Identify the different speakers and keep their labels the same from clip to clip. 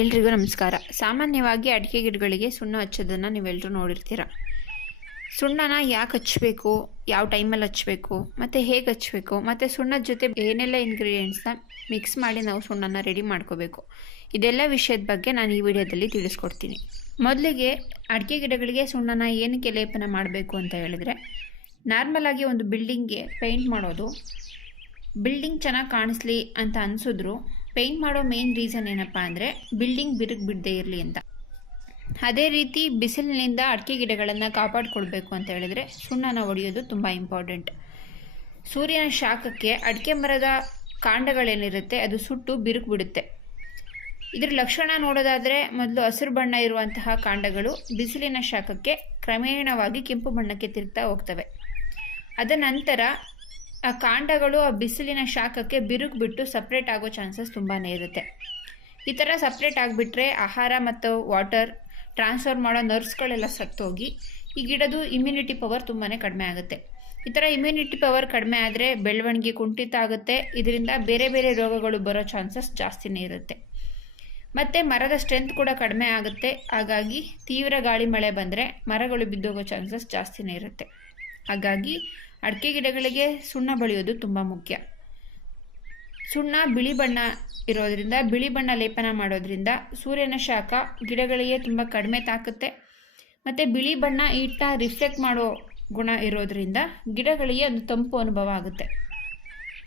Speaker 1: ಎಲ್ರಿಗೂ ನಮಸ್ಕಾರ. ಸಾಮಾನ್ಯವಾಗಿ ಅಡಿಕೆ ಗಿಡಗಳಿಗೆ ಸುಣ್ಣ ಹಚ್ಚೋದನ್ನು ನೀವೆಲ್ಲರೂ ನೋಡಿರ್ತೀರ? ಸುಣ್ಣನ ಯಾಕೆ ಹಚ್ಚಬೇಕು ಯಾವ ಟೈಮಲ್ಲಿ ಹಚ್ಚಬೇಕು ಮತ್ತು ಹೇಗೆ ಹಚ್ಚಬೇಕು ಮತ್ತು ಸುಣ್ಣದ ಜೊತೆ ಏನೆಲ್ಲ ಇಂಗ್ರೀಡಿಯೆಂಟ್ಸ್ನ ಮಿಕ್ಸ್ ಮಾಡಿ ನಾವು ಸುಣ್ಣನ ರೆಡಿ ಮಾಡ್ಕೋಬೇಕು? ಇದೆಲ್ಲ ವಿಷಯದ ಬಗ್ಗೆ ನಾನು ಈ ವಿಡಿಯೋದಲ್ಲಿ ತಿಳಿಸ್ಕೊಡ್ತೀನಿ. ಮೊದಲಿಗೆ ಅಡಿಕೆ ಗಿಡಗಳಿಗೆ ಸುಣ್ಣನ ಏನಕ್ಕೆ ಲೇಪನ ಮಾಡಬೇಕು ಅಂತ ಹೇಳಿದ್ರೆ ನಾರ್ಮಲಾಗಿ ಒಂದು ಬಿಲ್ಡಿಂಗ್ಗೆ ಪೇಂಟ್ ಮಾಡೋದು ಬಿಲ್ಡಿಂಗ್ ಚೆನ್ನಾಗಿ ಕಾಣಿಸ್ಲಿ ಅಂತ ಅನಿಸಿದ್ರು ಪೇಂಟ್ ಮಾಡೋ ಮೇನ್ ರೀಸನ್ ಏನಪ್ಪ ಅಂದರೆ ಬಿಲ್ಡಿಂಗ್ ಬಿರುಕು ಬಿಡದೆ ಇರಲಿ ಅಂತ. ಅದೇ ರೀತಿ ಬಿಸಿಲಿನಿಂದ ಅಡಿಕೆ ಗಿಡಗಳನ್ನು ಕಾಪಾಡಿಕೊಳ್ಬೇಕು ಅಂತ ಹೇಳಿದ್ರೆ ಸುಣ್ಣನ ಹೊಡೆಯೋದು ತುಂಬ ಇಂಪಾರ್ಟೆಂಟ್ ಸೂರ್ಯನ ಶಾಖಕ್ಕೆ ಅಡಿಕೆ ಮರದ ಕಾಂಡಗಳೇನಿರುತ್ತೆ ಅದು ಸುಟ್ಟು ಬಿರುಕು ಬಿಡುತ್ತೆ. ಇದರ ಲಕ್ಷಣ ನೋಡೋದಾದರೆ ಮೊದಲು ಹಸಿರು ಬಣ್ಣ ಇರುವಂತಹ ಕಾಂಡಗಳು ಬಿಸಿಲಿನ ಶಾಖಕ್ಕೆ ಕ್ರಮೇಣವಾಗಿ ಕೆಂಪು ಬಣ್ಣಕ್ಕೆ ತಿರುಗ್ತಾ ಹೋಗ್ತವೆ. ಅದ ನಂತರ ಆ ಕಾಂಡಗಳು ಆ ಬಿಸಿಲಿನ ಶಾಖಕ್ಕೆ ಬಿರುಕು ಬಿಟ್ಟು ಸಪ್ರೇಟ್ ಆಗೋ ಚಾನ್ಸಸ್ ತುಂಬಾ ಇರುತ್ತೆ. ಈ ಥರ ಸಪ್ರೇಟ್ ಆಗಿಬಿಟ್ರೆ ಆಹಾರ ಮತ್ತು ವಾಟರ್ ಟ್ರಾನ್ಸ್ಫರ್ ಮಾಡೋ ನರ್ವ್ಸ್ಗಳೆಲ್ಲ ಸತ್ತೋಗಿ ಈ ಗಿಡದು ಇಮ್ಯುನಿಟಿ ಪವರ್ ತುಂಬಾ ಕಡಿಮೆ ಆಗುತ್ತೆ. ಈ ಥರ ಇಮ್ಯುನಿಟಿ ಪವರ್ ಕಡಿಮೆ ಆದರೆ ಬೆಳವಣಿಗೆ ಕುಂಠಿತ ಆಗುತ್ತೆ. ಇದರಿಂದ ಬೇರೆ ಬೇರೆ ರೋಗಗಳು ಬರೋ ಚಾನ್ಸಸ್ ಜಾಸ್ತಿನೇ ಇರುತ್ತೆ. ಮತ್ತು ಮರದ ಸ್ಟ್ರೆಂತ್ ಕೂಡ ಕಡಿಮೆ ಆಗುತ್ತೆ. ಹಾಗಾಗಿ ತೀವ್ರ ಗಾಳಿ ಮಳೆ ಬಂದರೆ ಮರಗಳು ಬಿದ್ದೋಗೋ ಚಾನ್ಸಸ್ ಜಾಸ್ತಿನೇ ಇರುತ್ತೆ. ಹಾಗಾಗಿ ಅಡಿಕೆ ಗಿಡಗಳಿಗೆ ಸುಣ್ಣ ಬಳಿಯೋದು ತುಂಬ ಮುಖ್ಯ. ಸುಣ್ಣ, ಬಿಳಿ ಬಣ್ಣ ಇರೋದ್ರಿಂದ, ಬಿಳಿ ಬಣ್ಣ ಲೇಪನ ಮಾಡೋದ್ರಿಂದ ಸೂರ್ಯನ ಶಾಖ ಗಿಡಗಳಿಗೆ ತುಂಬ ಕಡಿಮೆ ತಾಕುತ್ತೆ. ಮತ್ತು ಬಿಳಿ ಬಣ್ಣ ಈಟ ರಿಫ್ಲೆಕ್ಟ್ ಮಾಡೋ ಗುಣ ಇರೋದ್ರಿಂದ ಗಿಡಗಳಿಗೆ ಒಂದು ತಂಪು ಅನುಭವ ಆಗುತ್ತೆ.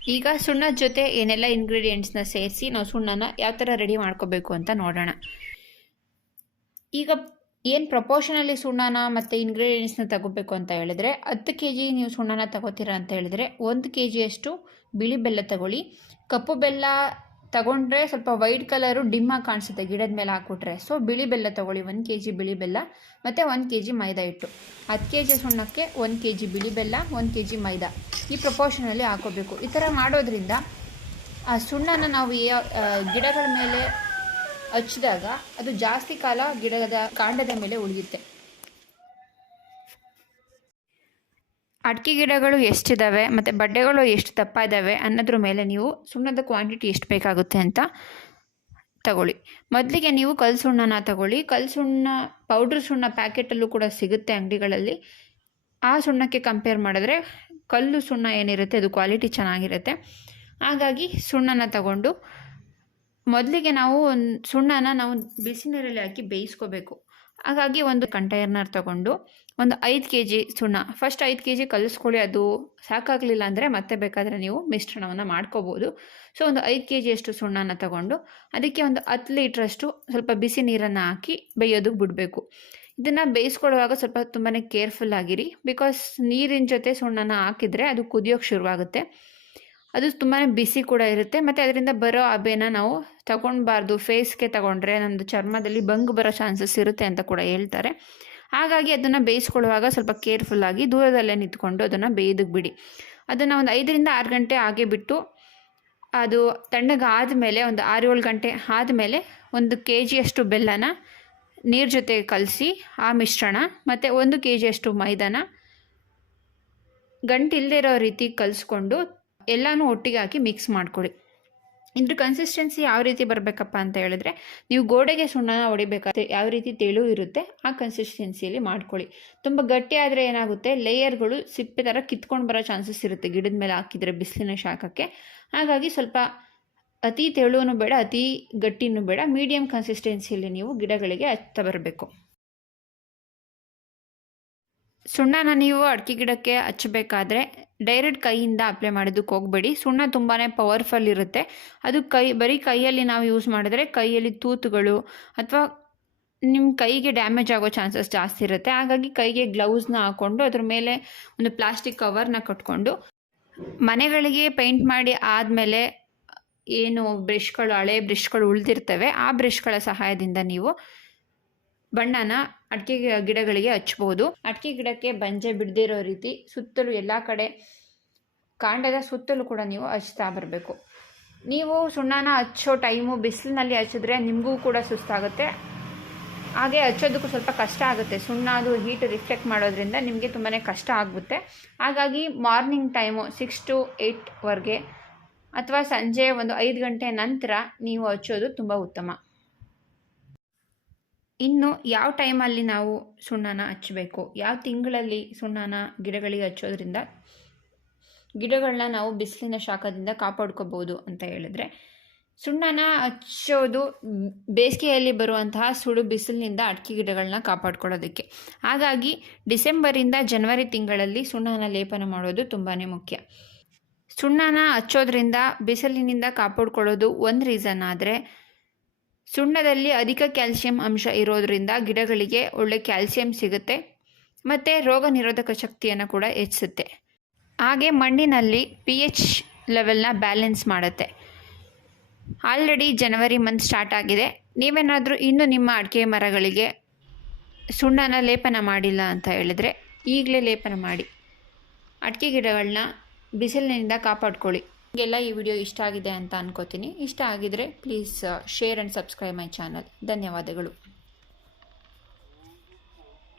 Speaker 1: ಈಗ ಸುಣ್ಣದ ಜೊತೆ ಏನೆಲ್ಲ ಇಂಗ್ರೀಡಿಯೆಂಟ್ಸ್ನ ಸೇರಿಸಿ ನಾವು ಸುಣ್ಣನ ಯಾವ ಥರ ರೆಡಿ ಮಾಡ್ಕೋಬೇಕು ಅಂತ ನೋಡೋಣ. ಈಗ ಏನು ಪ್ರಪೋರ್ಷನಲ್ಲಿ ಸುಣ್ಣನ ಮತ್ತು ಇಂಗ್ರೀಡಿಯೆಂಟ್ಸ್ನ ತಗೋಬೇಕು ಅಂತ ಹೇಳಿದ್ರೆ ಹತ್ತು ಕೆ ಜಿ ನೀವು ಸುಣ್ಣನ ತಗೋತೀರಾ ಅಂತ ಹೇಳಿದ್ರೆ ಒಂದು ಕೆ ಜಿಯಷ್ಟು ಬಿಳಿ ಬೆಲ್ಲ ತಗೊಳ್ಳಿ. ಕಪ್ಪು ಬೆಲ್ಲ ತಗೊಂಡ್ರೆ ಸ್ವಲ್ಪ ವೈಟ್ ಕಲರು ಡಿಮ್ಮ ಕಾಣಿಸುತ್ತೆ ಗಿಡದ ಮೇಲೆ ಹಾಕ್ಬಿಟ್ರೆ. ಸೊ ಬಿಳಿ ಬೆಲ್ಲ ತಗೊಳ್ಳಿ. ಒಂದು ಕೆ ಜಿ ಬಿಳಿ ಬೆಲ್ಲ ಮತ್ತು ಒಂದು ಕೆ ಜಿ ಮೈದಾ ಹಿಟ್ಟು. ಹತ್ತು ಕೆ ಜಿ ಸುಣ್ಣಕ್ಕೆ ಒಂದು ಕೆ ಜಿ ಬಿಳಿ ಬೆಲ್ಲ, ಒಂದು ಕೆ ಜಿ ಮೈದಾ ಈ ಪ್ರಪೋರ್ಷನಲ್ಲಿ ಹಾಕೋಬೇಕು. ಈ ಥರ ಮಾಡೋದ್ರಿಂದ ಆ ಸುಣ್ಣನ ನಾವು ಗಿಡಗಳ ಮೇಲೆ ಹಚ್ಚಿದಾಗ ಅದು ಜಾಸ್ತಿ ಕಾಲ ಗಿಡದ ಕಾಂಡದ ಮೇಲೆ ಉಳಿಯುತ್ತೆ. ಅಡಿಕೆ ಗಿಡಗಳು ಎಷ್ಟಿದ್ದಾವೆ ಮತ್ತು ಬಡ್ಡೆಗಳು ಎಷ್ಟು ದಪ್ಪ ಇದ್ದಾವೆ ಅನ್ನೋದ್ರ ಮೇಲೆ ನೀವು ಸುಣ್ಣದ ಕ್ವಾಂಟಿಟಿ ಎಷ್ಟು ಬೇಕಾಗುತ್ತೆ ಅಂತ ತಗೊಳ್ಳಿ. ಮೊದಲಿಗೆ ನೀವು ಕಲ್ಲು ಸುಣ್ಣನ ತಗೊಳ್ಳಿ. ಕಲ್ಲು ಸುಣ್ಣ ಪೌಡ್ರ್ ಸುಣ್ಣ ಪ್ಯಾಕೆಟಲ್ಲೂ ಕೂಡ ಸಿಗುತ್ತೆ ಅಂಗಡಿಗಳಲ್ಲಿ. ಆ ಸುಣ್ಣಕ್ಕೆ ಕಂಪೇರ್ ಮಾಡಿದ್ರೆ ಕಲ್ಲು ಸುಣ್ಣ ಏನಿರುತ್ತೆ ಅದು ಕ್ವಾಲಿಟಿ ಚೆನ್ನಾಗಿರುತ್ತೆ. ಹಾಗಾಗಿ ಸುಣ್ಣನ ತಗೊಂಡು ಮೊದಲಿಗೆ ನಾವು ಒಂದು ಸುಣ್ಣನ ನಾವು ಬಿಸಿ ನೀರಲ್ಲಿ ಹಾಕಿ ಬೇಯಿಸ್ಕೋಬೇಕು. ಹಾಗಾಗಿ ಒಂದು ಕಂಟೈನರ್ ತಗೊಂಡು ಒಂದು ಐದು ಕೆ ಜಿ ಸುಣ್ಣ. ಫಸ್ಟ್ ಐದು ಕೆ ಜಿ ಕಲಿಸ್ಕೊಳ್ಳಿ, ಅದು ಸಾಕಾಗಲಿಲ್ಲ ಅಂದರೆ ಮತ್ತೆ ಬೇಕಾದರೆ ನೀವು ಮಿಶ್ರಣವನ್ನು ಮಾಡ್ಕೋಬೋದು. ಸೊ, ಒಂದು ಐದು ಕೆ ಜಿಯಷ್ಟು ಸುಣ್ಣನ ತಗೊಂಡು ಅದಕ್ಕೆ ಒಂದು ಹತ್ತು ಲೀಟ್ರಷ್ಟು ಸ್ವಲ್ಪ ಬಿಸಿ ನೀರನ್ನು ಹಾಕಿ ಬೇಯೋದಕ್ಕೆ ಬಿಡಬೇಕು. ಇದನ್ನು ಬೇಯಿಸ್ಕೊಳ್ಳುವಾಗ ಸ್ವಲ್ಪ ತುಂಬಾ ಕೇರ್ಫುಲ್ ಆಗಿರಿ, ಬಿಕಾಸ್ ನೀರಿನ ಜೊತೆ ಸುಣ್ಣನ ಹಾಕಿದರೆ ಅದು ಕುದಿಯೋಕ್ಕೆ ಶುರುವಾಗುತ್ತೆ. ಅದು ತುಂಬಾ ಬಿಸಿ ಕೂಡ ಇರುತ್ತೆ. ಮತ್ತು ಅದರಿಂದ ಬರೋ ಹಬೆನ ನಾವು ತಗೊಳ್ಬಾರ್ದು ಫೇಸ್ಗೆ ತಗೊಂಡ್ರೆ ನಮ್ಮದು ಚರ್ಮದಲ್ಲಿ ಬಂಗ್ ಬರೋ ಚಾನ್ಸಸ್ ಇರುತ್ತೆ ಅಂತ ಕೂಡ ಹೇಳ್ತಾರೆ. ಹಾಗಾಗಿ ಅದನ್ನು ಬೇಯಿಸ್ಕೊಳ್ಳುವಾಗ ಸ್ವಲ್ಪ ಕೇರ್ಫುಲ್ಲಾಗಿ ದೂರದಲ್ಲೇ ನಿಂತ್ಕೊಂಡು ಅದನ್ನು ಬೇಯ್ದಕ್ಕೆ ಬಿಡಿ. ಅದನ್ನು ಒಂದು ಐದರಿಂದ ಆರು ಗಂಟೆ ಹಾಗೆ ಬಿಟ್ಟು ಅದು ತಣ್ಣಗಾದ ಮೇಲೆ ಒಂದು ಆರು ಏಳು ಗಂಟೆ ಆದಮೇಲೆ ಒಂದು ಕೆ ಜಿಯಷ್ಟು ಬೆಲ್ಲನ ನೀರು ಜೊತೆ ಕಲಸಿ ಆ ಮಿಶ್ರಣ, ಮತ್ತು ಒಂದು ಕೆ ಜಿಯಷ್ಟು ಮೈದಾನ ಗಂಟಿಲ್ಲದೆ ಇರೋ ರೀತಿ ಕಲಿಸ್ಕೊಂಡು ಎಲ್ಲನೂ ಒಟ್ಟಿಗೆ ಹಾಕಿ ಮಿಕ್ಸ್ ಮಾಡ್ಕೊಳ್ಳಿ. ಇದ್ರ ಕನ್ಸಿಸ್ಟೆನ್ಸಿ ಯಾವ ರೀತಿ ಬರಬೇಕಪ್ಪ ಅಂತ ಹೇಳಿದ್ರೆ, ನೀವು ಗೋಡೆಗೆ ಸುಣ್ಣನ ಹೊಡಿಬೇಕಾದ್ರೆ ಯಾವ ರೀತಿ ತೆಳು ಇರುತ್ತೆ, ಆ ಕನ್ಸಿಸ್ಟೆನ್ಸಿಯಲ್ಲಿ ಮಾಡ್ಕೊಳ್ಳಿ. ತುಂಬ ಗಟ್ಟಿ ಆದರೆ ಏನಾಗುತ್ತೆ ಲೇಯರ್ಗಳು ಸಿಪ್ಪೆ ಥರ ಕಿತ್ಕೊಂಡು ಬರೋ ಚಾನ್ಸಸ್ ಇರುತ್ತೆ, ಗಿಡದ ಮೇಲೆ ಹಾಕಿದರೆ, ಬಿಸಿಲಿನ ಶಾಖಕ್ಕೆ. ಹಾಗಾಗಿ ಸ್ವಲ್ಪ ಅತಿ ತೆಳುವೂ ಬೇಡ, ಅತಿ ಗಟ್ಟಿನೂ ಬೇಡ ಮೀಡಿಯಮ್ ಕನ್ಸಿಸ್ಟೆನ್ಸಿಯಲ್ಲಿ ನೀವು ಗಿಡಗಳಿಗೆ ಹಚ್ತಾ ಬರಬೇಕು. ಸುಣ್ಣನ ನೀವು ಅಡಿಕೆ ಗಿಡಕ್ಕೆ ಹಚ್ಚಬೇಕಾದ್ರೆ ಡೈರೆಕ್ಟ್ ಕೈಯಿಂದ ಅಪ್ಲೈ ಮಾಡೋದಕ್ಕೆ ಹೋಗಬೇಡಿ. ಸುಣ್ಣ ತುಂಬಾ ಪವರ್ಫುಲ್ ಇರುತ್ತೆ. ಅದು ಕೈ, ಬರೀ ಕೈಯಲ್ಲಿ ನಾವು ಯೂಸ್ ಮಾಡಿದ್ರೆ ಕೈಯಲ್ಲಿ ತೂತುಗಳು ಅಥವಾ ನಿಮ್ಮ ಕೈಗೆ ಡ್ಯಾಮೇಜ್ ಆಗೋ ಚಾನ್ಸಸ್ ಜಾಸ್ತಿ ಇರುತ್ತೆ. ಹಾಗಾಗಿ ಕೈಗೆ ಗ್ಲೌಸ್ನ ಹಾಕ್ಕೊಂಡು ಅದ್ರ ಮೇಲೆ ಒಂದು ಪ್ಲಾಸ್ಟಿಕ್ ಕವರ್ನ ಕಟ್ಕೊಂಡು ಮನೆಗಳಿಗೆ ಪೇಂಟ್ ಮಾಡಿ ಆದಮೇಲೆ ಏನು ಬ್ರಷ್ಗಳು ಹಳೆ ಬ್ರಷ್ಗಳು ಉಳಿದಿರ್ತವೆ. ಆ ಬ್ರಷ್ಗಳ ಸಹಾಯದಿಂದ ನೀವು ಬಣ್ಣನ ಅಡಿಕೆ ಗಿಡಗಳಿಗೆ ಹಚ್ಬೋದು. ಅಡಿಕೆ ಗಿಡಕ್ಕೆ ಬಂಜೆ ಬಿಡದಿರೋ ರೀತಿ ಸುತ್ತಲೂ ಎಲ್ಲ ಕಡೆ ಕಾಂಡದ ಸುತ್ತಲೂ ಕೂಡ ನೀವು ಹಚ್ತಾ ಬರಬೇಕು. ನೀವು ಸುಣ್ಣನ ಹಚ್ಚೋ ಟೈಮು ಬಿಸಿಲಿನಲ್ಲಿ ಹಚ್ಚಿದ್ರೆ ನಿಮಗೂ ಕೂಡ ಸುಸ್ತಾಗುತ್ತೆ. ಹಾಗೆ ಹಚ್ಚೋದಕ್ಕೂ ಸ್ವಲ್ಪ ಕಷ್ಟ ಆಗುತ್ತೆ. ಸುಣ್ಣ ಅದು ಹೀಟ್ ರಿಫ್ಲೆಕ್ಟ್ ಮಾಡೋದ್ರಿಂದ ನಿಮಗೆ ತುಂಬಾ ಕಷ್ಟ ಆಗುತ್ತೆ ಹಾಗಾಗಿ ಮಾರ್ನಿಂಗ್ ಟೈಮು ಸಿಕ್ಸ್ ಟು ಏಯ್ಟ್ವರೆಗೆ ಅಥವಾ ಸಂಜೆ ಒಂದು ಐದು ಗಂಟೆ ನಂತರ ನೀವು ಹಚ್ಚೋದು ತುಂಬ ಉತ್ತಮ. ಇನ್ನು ಯಾವ ಟೈಮಲ್ಲಿ ನಾವು ಸುಣ್ಣನ ಹಚ್ಚಬೇಕು ಯಾವ ತಿಂಗಳಲ್ಲಿ ಸುಣ್ಣನ ಗಿಡಗಳಿಗೆ ಹಚ್ಚೋದ್ರಿಂದ ಗಿಡಗಳನ್ನ ನಾವು ಬಿಸಿಲಿನ ಶಾಖದಿಂದ ಕಾಪಾಡ್ಕೋಬೋದು ಅಂತ ಹೇಳಿದ್ರೆ, ಸುಣ್ಣನ ಹಚ್ಚೋದು ಬೇಸಿಗೆಯಲ್ಲಿ ಬರುವಂತಹ ಸುಡು ಬಿಸಿಲಿನಿಂದ ಅಡಿಕೆ ಗಿಡಗಳನ್ನ ಕಾಪಾಡ್ಕೊಳ್ಳೋದಕ್ಕೆ ಹಾಗಾಗಿ ಡಿಸೆಂಬರಿಂದ ಜನವರಿ ತಿಂಗಳಲ್ಲಿ ಸುಣ್ಣನ ಲೇಪನ ಮಾಡೋದು ತುಂಬಾ ಮುಖ್ಯ. ಸುಣ್ಣನ ಹಚ್ಚೋದ್ರಿಂದ ಬಿಸಿಲಿನಿಂದ ಕಾಪಾಡ್ಕೊಳ್ಳೋದು ಒಂದು ರೀಸನ್ ಆದರೆ ಸುಣ್ಣದಲ್ಲಿ ಅಧಿಕ ಕ್ಯಾಲ್ಸಿಯಂ ಅಂಶ ಇರೋದರಿಂದ ಗಿಡಗಳಿಗೆ ಒಳ್ಳೆ ಕ್ಯಾಲ್ಸಿಯಂ ಸಿಗುತ್ತೆ ಮತ್ತು ರೋಗ ನಿರೋಧಕ ಶಕ್ತಿಯನ್ನು ಕೂಡ ಹೆಚ್ಚಿಸುತ್ತೆ. ಹಾಗೆ ಮಣ್ಣಿನಲ್ಲಿ ಪಿ ಎಚ್ ಲೆವೆಲ್ನ ಬ್ಯಾಲೆನ್ಸ್ ಮಾಡುತ್ತೆ. ಆಲ್ರೆಡಿ ಜನವರಿ ಮಂತ್ ಸ್ಟಾರ್ಟ್ ಆಗಿದೆ. ನೀವೇನಾದರೂ ಇನ್ನೂ ನಿಮ್ಮ ಅಡಿಕೆ ಮರಗಳಿಗೆ ಸುಣ್ಣನ ಲೇಪನ ಮಾಡಿಲ್ಲ ಅಂತ ಹೇಳಿದರೆ ಈಗಲೇ ಲೇಪನ ಮಾಡಿ. ಅಡಿಕೆ ಗಿಡಗಳನ್ನ ಬಿಸಿಲಿನಿಂದ ಕಾಪಾಡ್ಕೊಳ್ಳಿ. ನಿಮಗೆಲ್ಲ ಈ ವಿಡಿಯೋ ಇಷ್ಟ ಆಗಿದೆ ಅಂತ ಅನ್ಕೋತೀನಿ. ಇಷ್ಟ ಆಗಿದ್ರೆ please share and subscribe my channel ಧನ್ಯವಾದಗಳು.